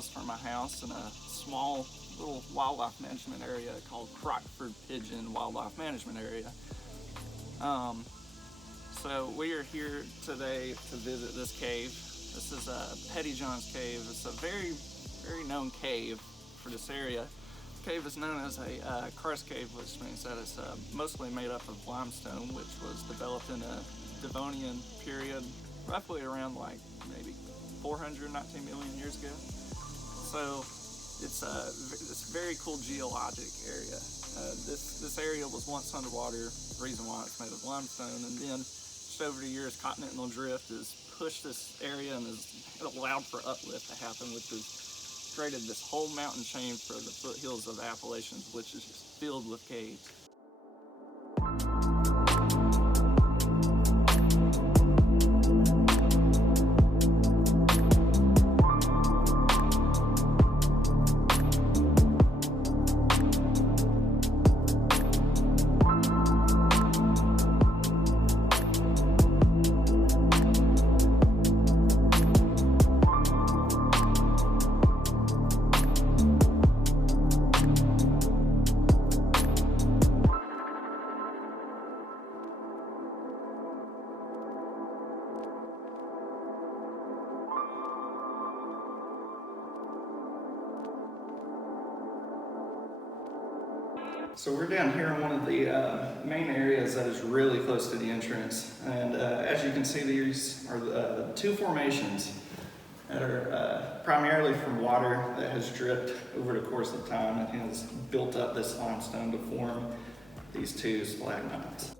miles from my house in a small little wildlife management area called Crawford-Pigeon Wildlife Management Area. So we are here today to visit this cave. This is a Pettyjohns Cave. It's a very known cave for this area. The cave is known as a karst cave, which means that it's mostly made up of limestone, which was developed in a Devonian period, roughly around like maybe 419 million years ago. So it's a very cool geologic area. This area was once underwater. The reason why it's made of limestone, and then just over the years, continental drift has pushed this area and has allowed for uplift to happen, which has created this whole mountain chain for the foothills of the Appalachians, which is just filled with caves. So we're down here in one of the main areas that is really close to the entrance, and as you can see, these are two formations that are primarily from water that has dripped over the course of time and has built up this limestone to form these two stalagmites.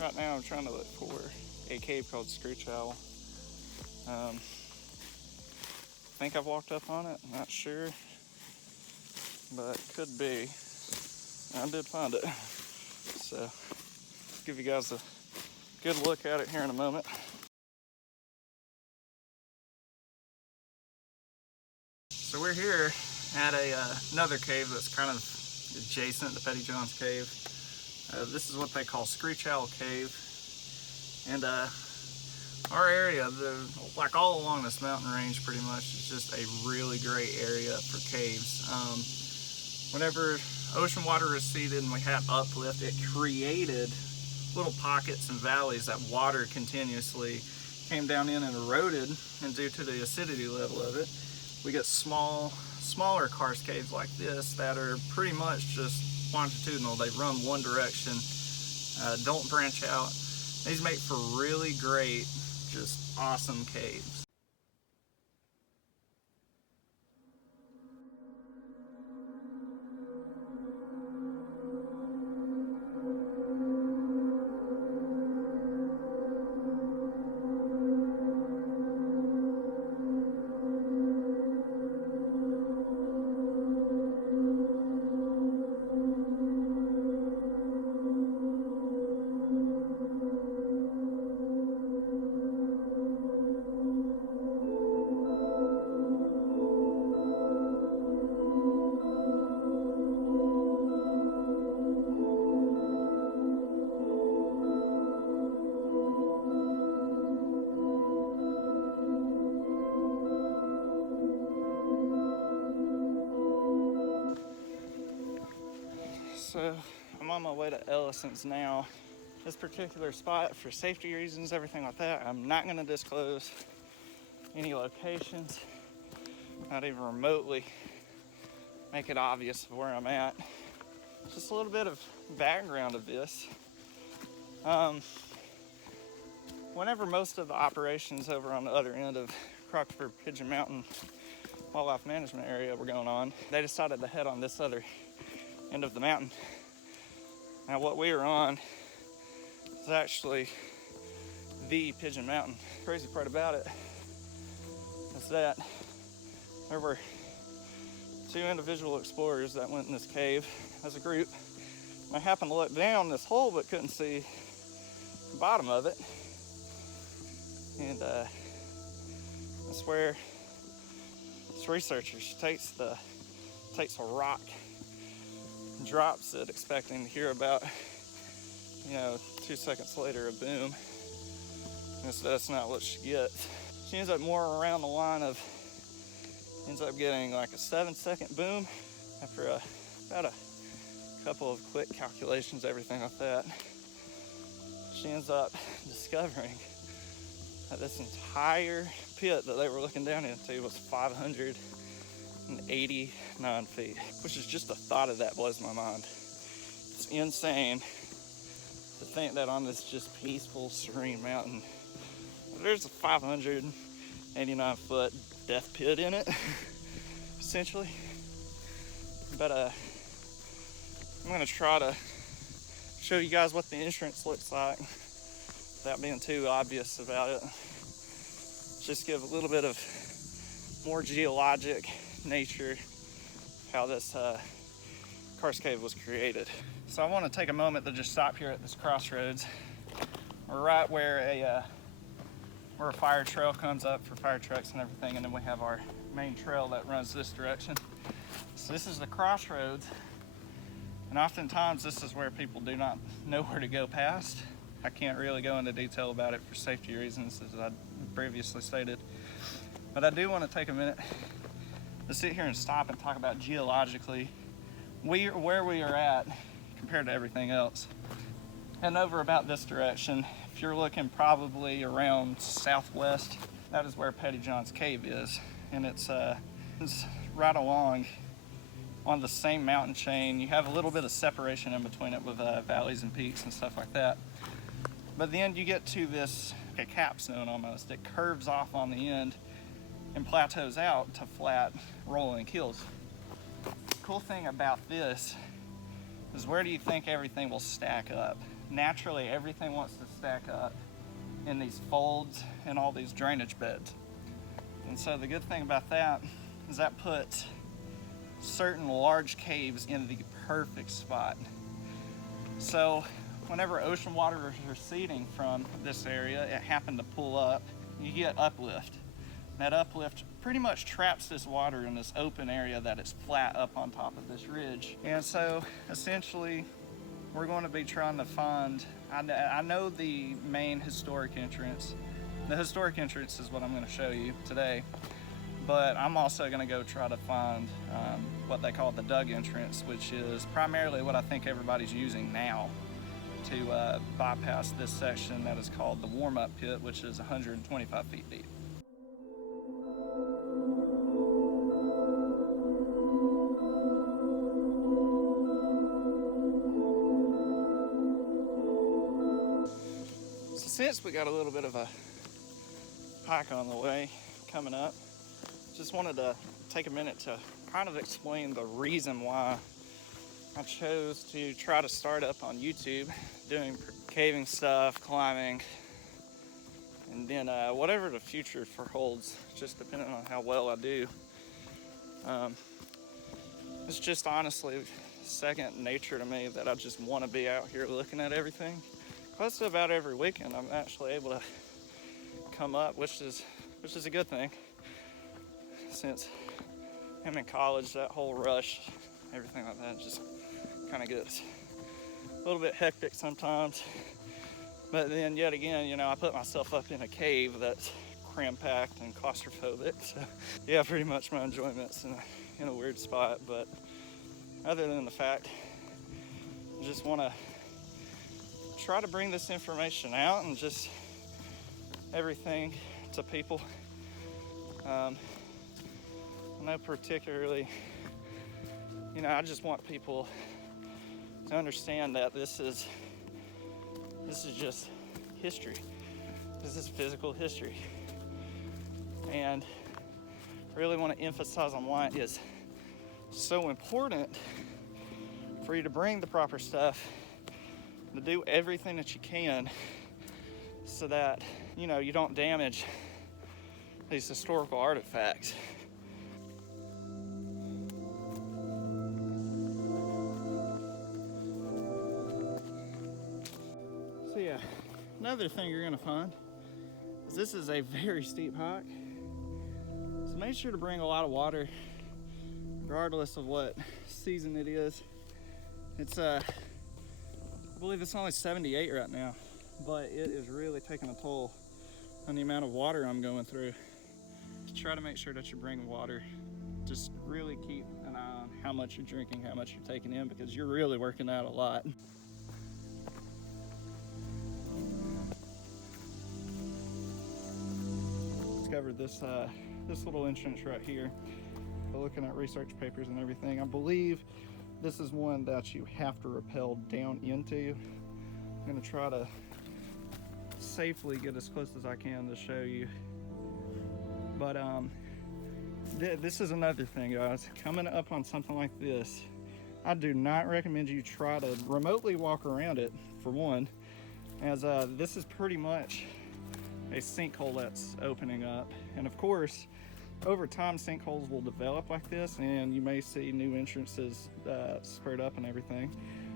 Right now I'm trying to look for a cave called Screech Owl. I think I've walked up on it, not sure, but could be. I did find it. So give you guys a good look at it here in a moment. So we're here at another cave that's kind of adjacent to Pettyjohns Cave. This is what they call Screech Owl Cave, and our area, like all along this mountain range pretty much, is just a really great area for caves. Whenever ocean water receded and we had uplift, it created little pockets and valleys that water continuously came down in and eroded, and due to the acidity level of it, we get smaller karst caves like this that are pretty much just longitudinal. They run one direction, don't branch out. These make for really great, just awesome caves. So I'm on my way to Ellison's now. This particular spot, for safety reasons, everything like that, I'm not going to disclose any locations, not even remotely make it obvious of where I'm at. Just a little bit of background of this. Whenever most of the operations over on the other end of Crawford-Pigeon Mountain Wildlife Management Area were going on, they decided to head on this other end of the mountain. Now what we were on is actually the Pigeon Mountain. The crazy part about it is that there were two individual explorers that went in this cave as a group. I happened to look down this hole but couldn't see the bottom of it. And I swear this researcher takes a rock, drops it, expecting to hear about, 2 seconds later, a boom. And so that's not what she gets. She ends up more around the line of, ends up getting like a 7-second boom after about a couple of quick calculations, everything like that. She ends up discovering that this entire pit that they were looking down into was 589 feet, which is just the thought of that blows my mind. It's insane to think that on this just peaceful, serene mountain, there's a 589 foot death pit in it, essentially. But I'm gonna try to show you guys what the entrance looks like without being too obvious about it. Just give a little bit of more geologic nature how this karst cave was created. So I want to take a moment to just stop here at this crossroads. We're right where a fire trail comes up for fire trucks and everything, and then we have our main trail that runs this direction. So this is the crossroads, and oftentimes this is where people do not know where to go past. I can't really go into detail about it for safety reasons, as I previously stated, but I do want to take a minute to sit here and stop and talk about geologically where we are at compared to everything else. And over about this direction, if you're looking probably around southwest, that is where Pettyjohns Cave is, and it's right along on the same mountain chain. You have a little bit of separation in between it with valleys and peaks and stuff like that. But then you get to this capstone almost. It curves off on the end and plateaus out to flat rolling hills. The cool thing about this is, where do you think everything will stack up? Naturally, everything wants to stack up in these folds and all these drainage beds. And so the good thing about that is that puts certain large caves in the perfect spot. So whenever ocean water is receding from this area, it happened to pull up, you get uplift. That uplift pretty much traps this water in this open area that is flat up on top of this ridge. And so essentially we're going to be trying to find, I know the main historic entrance. The historic entrance is what I'm going to show you today, but I'm also going to go try to find what they call the dug entrance, which is primarily what I think everybody's using now to bypass this section that is called the warm-up pit, which is 125 feet deep. So since we got a little bit of a hike on the way coming up, just wanted to take a minute to kind of explain the reason why I chose to try to start up on YouTube doing caving stuff, climbing, and then whatever the future holds, just depending on how well I do. It's just honestly second nature to me that I just want to be out here looking at everything. Close to about every weekend I'm actually able to come up, which is a good thing, since I'm in college. That whole rush, everything like that, just kind of gets a little bit hectic sometimes. But then yet again, I put myself up in a cave that's cram-packed and claustrophobic. So yeah, pretty much my enjoyment's in a weird spot. But other than the fact, I just want to try to bring this information out and just everything to people. I know particularly, I just want people to understand that this is just history. This is physical history. And I really want to emphasize on why it is so important for you to bring the proper stuff, to do everything that you can so that, you don't damage these historical artifacts. yeah, another thing you're gonna find is this is a very steep hike. So make sure to bring a lot of water, regardless of what season it is. It's I believe it's only 78 right now, but it is really taking a toll on the amount of water I'm going through. Try to make sure that you're bringing water. Just really keep an eye on how much you're drinking, how much you're taking in, because you're really working out a lot. Discovered this this little entrance right here. Looking at research papers and everything, I believe this is one that you have to rappel down into. I'm gonna try to safely get as close as I can to show you. But this is another thing, guys. Coming up on something like this, I do not recommend you try to remotely walk around it, for one, as this is pretty much a sinkhole that's opening up. And of course, over time, sinkholes will develop like this, and you may see new entrances spurt up and everything.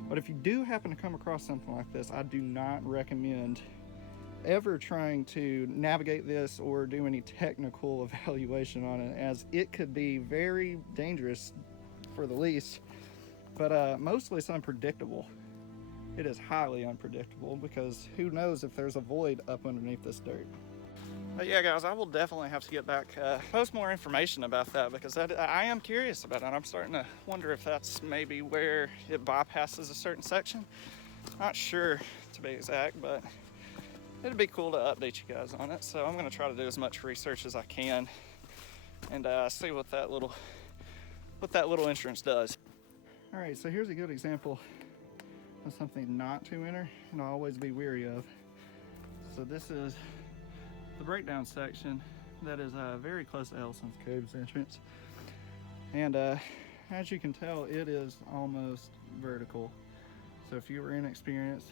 But if you do happen to come across something like this, I do not recommend ever trying to navigate this or do any technical evaluation on it, as it could be very dangerous for the least. But mostly it's unpredictable. It is highly unpredictable, because who knows if there's a void up underneath this dirt. But yeah, guys, I will definitely have to get back, post more information about that, because I am curious about it. I'm starting to wonder if that's maybe where it bypasses a certain section. Not sure to be exact, but it'd be cool to update you guys on it. So I'm gonna try to do as much research as I can and see what that little entrance does. All right, so here's a good example of something not to enter and always be wary of. So this is the breakdown section that is very close to Ellison's Cave's entrance. And as you can tell, it is almost vertical. So if you were inexperienced,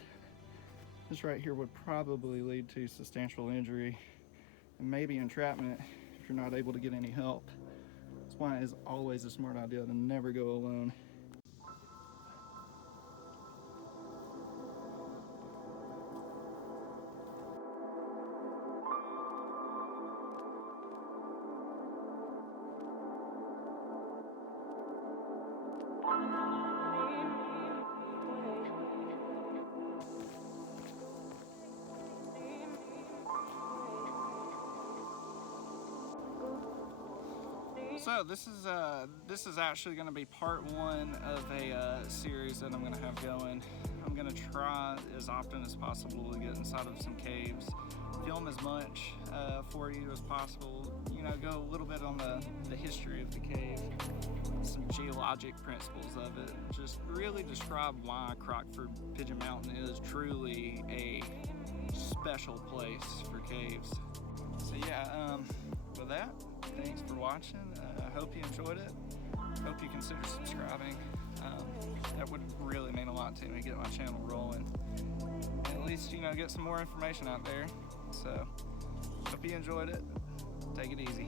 this right here would probably lead to substantial injury and maybe entrapment if you're not able to get any help. That's why it is always a smart idea to never go alone. So this is actually going to be part one of a series that I'm going to have going. I'm going to try as often as possible to get inside of some caves, film as much for you as possible. You know, go a little bit on the history of the cave, some geologic principles of it. Just really describe why Crawford-Pigeon Mountain is truly a special place for caves. So yeah, with that, thanks for watching. I hope you enjoyed it. Hope you consider subscribing. That would really mean a lot to me, get my channel rolling. At least, you know, get some more information out there. So, hope you enjoyed it. Take it easy.